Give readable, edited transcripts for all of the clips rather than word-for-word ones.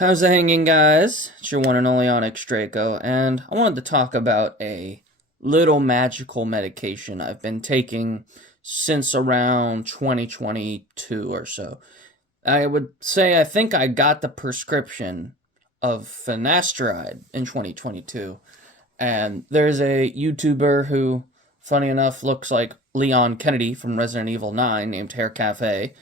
How's it hanging, guys? It's your one and only Onyx Draco, and I wanted to talk about a little magical medication I've been taking since around 2022 or so. I would say I think I got the prescription of Finasteride in 2022, and there's a YouTuber who, funny enough, looks like Leon Kennedy from Resident Evil 9 named Hair Cafe.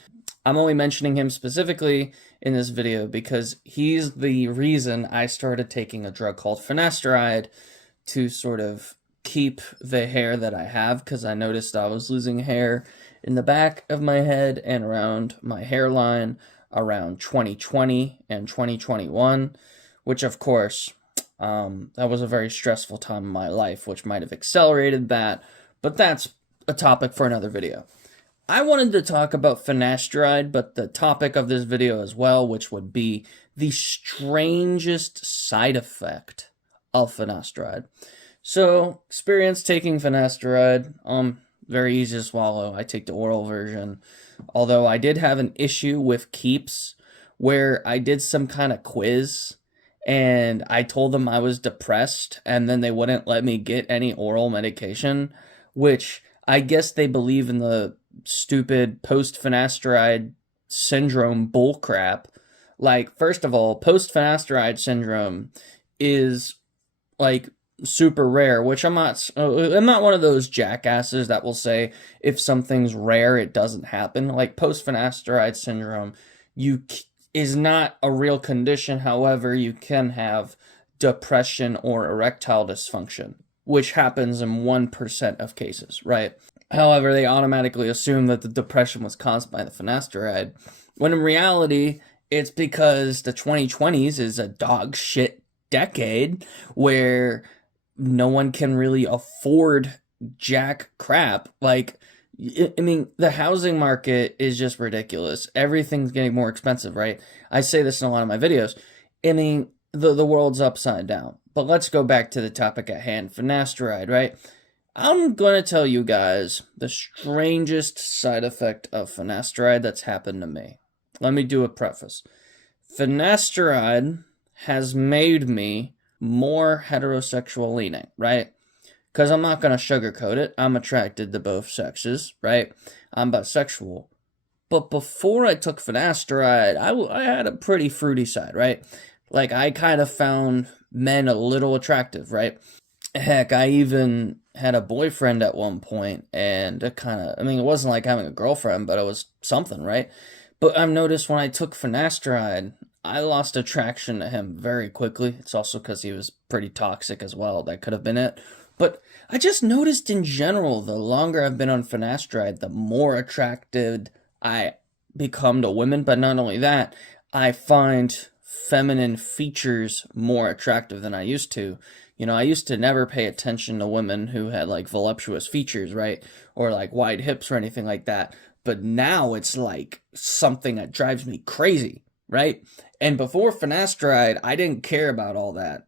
I'm only mentioning him specifically in this video because he's the reason I started taking a drug called finasteride to sort of keep the hair that I have, because I noticed I was losing hair in the back of my head and around my hairline around 2020 and 2021, which of course, that was a very stressful time in my life, which might have accelerated that, but that's a topic for another video. I wanted to talk about finasteride, but the topic of this video as well, which would be the strangest side effect of finasteride. So, experience taking finasteride, very easy to swallow. I take the oral version, although I did have an issue with Keeps, where I did some kind of quiz, and I told them I was depressed, and then they wouldn't let me get any oral medication, which I guess they believe in the stupid post-finasteride syndrome bullcrap. Like, first of all, post-finasteride syndrome is like super rare, which I'm not one of those jackasses that will say if something's rare it doesn't happen. Like, post-finasteride syndrome is not a real condition. However, you can have depression or erectile dysfunction, which happens in 1% of cases, right? However, they automatically assume that the depression was caused by the finasteride, when in reality, it's because the 2020s is a dog shit decade where no one can really afford jack crap. Like, I mean, the housing market is just ridiculous. Everything's getting more expensive, right? I say this in a lot of my videos. I mean, the world's upside down. But let's go back to the topic at hand, finasteride, right? I'm going to tell you guys the strangest side effect of finasteride that's happened to me. Let me do a preface. Finasteride has made me more heterosexual leaning, right? Because I'm not going to sugarcoat it. I'm attracted to both sexes, right? I'm bisexual. But before I took finasteride, I had a pretty fruity side, right? Like, I kind of found men a little attractive, right? Heck, I even had a boyfriend at one point, and it kind of, I mean, it wasn't like having a girlfriend, but it was something, right? But I've noticed when I took finasteride, I lost attraction to him very quickly. It's also because he was pretty toxic as well. That could have been it. But I just noticed in general, the longer I've been on finasteride, the more attracted I become to women. But not only that, I find feminine features more attractive than I used to. You know, I used to never pay attention to women who had like voluptuous features, right? Or like wide hips or anything like that. But now it's like something that drives me crazy, right? And before finasteride, I didn't care about all that.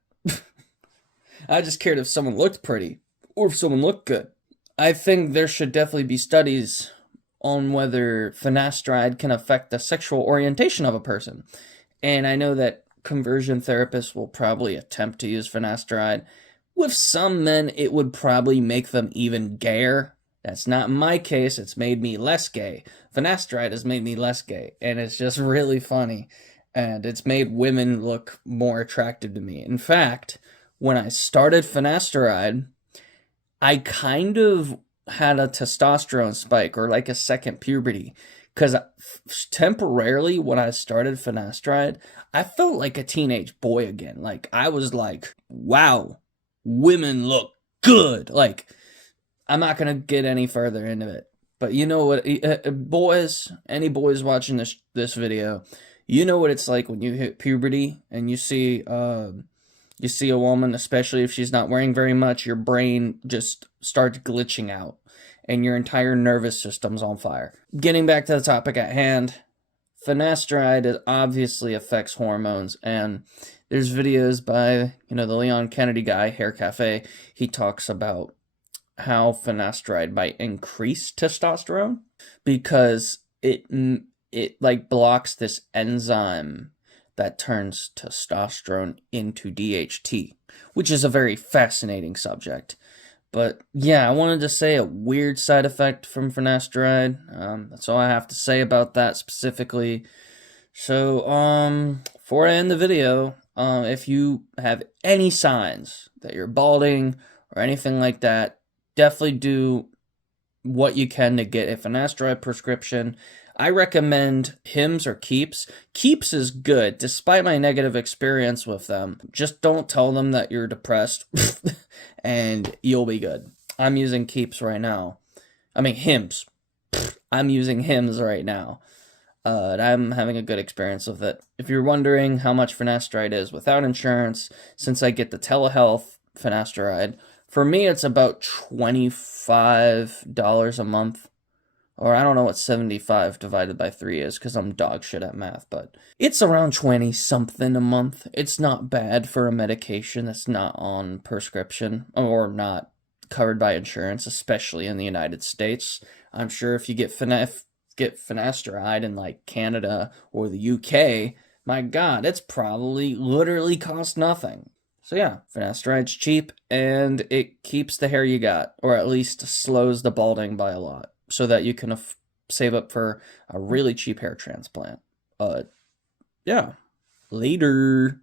I just cared if someone looked pretty or if someone looked good. I think there should definitely be studies on whether finasteride can affect the sexual orientation of a person. And I know that conversion therapists will probably attempt to use finasteride. With some men, it would probably make them even gayer. That's not my case. It's made me less gay. Finasteride has made me less gay, and it's just really funny. And it's made women look more attractive to me. In fact, when I started finasteride, I kind of had a testosterone spike, or like a second puberty. Because temporarily, when I started finasteride, I felt like a teenage boy again. Like, I was like, wow, women look good. Like, I'm not going to get any further into it. But you know what, boys, any boys watching this video, you know what it's like when you hit puberty and you see a woman, especially if she's not wearing very much, your brain just starts glitching out and your entire nervous system's on fire. Getting back to the topic at hand, finasteride obviously affects hormones, and there's videos by, the Leon Kennedy guy, Hair Cafe. He talks about how finasteride might increase testosterone because it like blocks this enzyme that turns testosterone into DHT, which is a very fascinating subject. But yeah, I wanted to say a weird side effect from finasteride. That's all I have to say about that specifically. So, before I end the video, if you have any signs that you're balding or anything like that, definitely do what you can to get a finasteride prescription. I recommend Hims or Keeps. Keeps is good, despite my negative experience with them. Just don't tell them that you're depressed, and you'll be good. I'm using Keeps right now. I mean, Hims. I'm using Hims right now. And I'm having a good experience with it. If you're wondering how much finasteride is without insurance, since I get the telehealth finasteride, for me it's about $25 a month. Or I don't know what 75 divided by 3 is because I'm dog shit at math, but it's around 20 something a month. It's not bad for a medication that's not on prescription or not covered by insurance, especially in the United States. I'm sure if you get finasteride in like Canada or the UK, my god, it's probably literally cost nothing. So yeah, finasteride's cheap and it keeps the hair you got, or at least slows the balding by a lot, so that you can save up for a really cheap hair transplant. Yeah, later.